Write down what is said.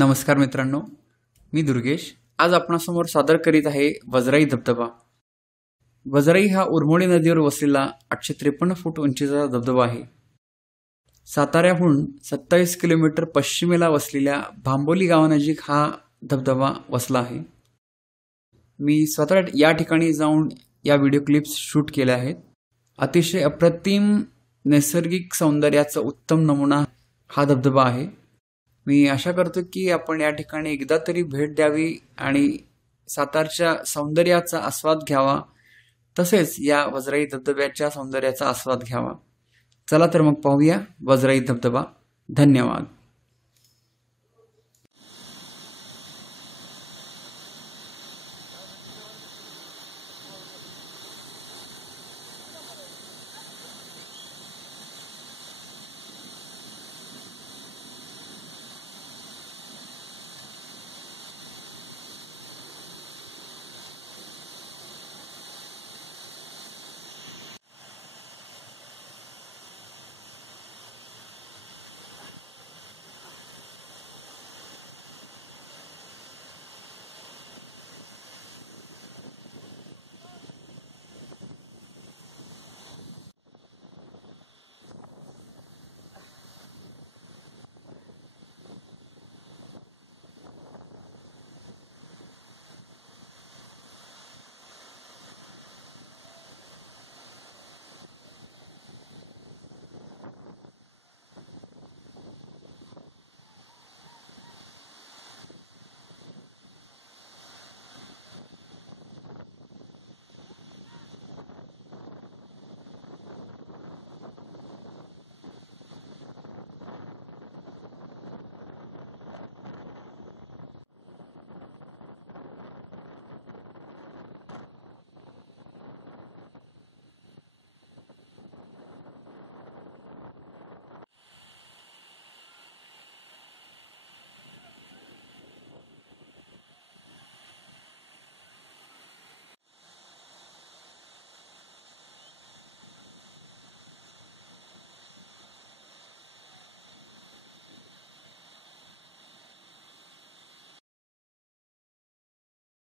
नमस्कार मित्रांनो, मी दुर्गेश. आज आपणासमोर सादर करीत आहे वजराई धबधबा. वजराई हा उरमोडी नदीवर वसलेला 853 फूट उंचीचा धबधबा आहे. साताऱ्याहून 27 किलोमीटर पश्चिमेला वसलेल्या भांबोली गावानजीक हा धबधबा वसला आहे. मी स्वतः या ठिकाणी जाऊन या व्हिडिओ क्लिप्स शूट केल्या आहेत. अतिशय अप्रतिम नैसर्गिक सौंदर्याचा उत्तम नमुना हा धबधबा आहे. मी आशा करतो की आपण या ठिकाणी एकदा तरी भेट द्यावी आणि सातारच्या सौंदर्याचा आस्वाद घ्यावा, तसेच या वजराई धबधब्याच्या सौंदर्याचा आस्वाद घ्यावा. चला तर मग पाहूया वजराई धबधबा. धन्यवाद.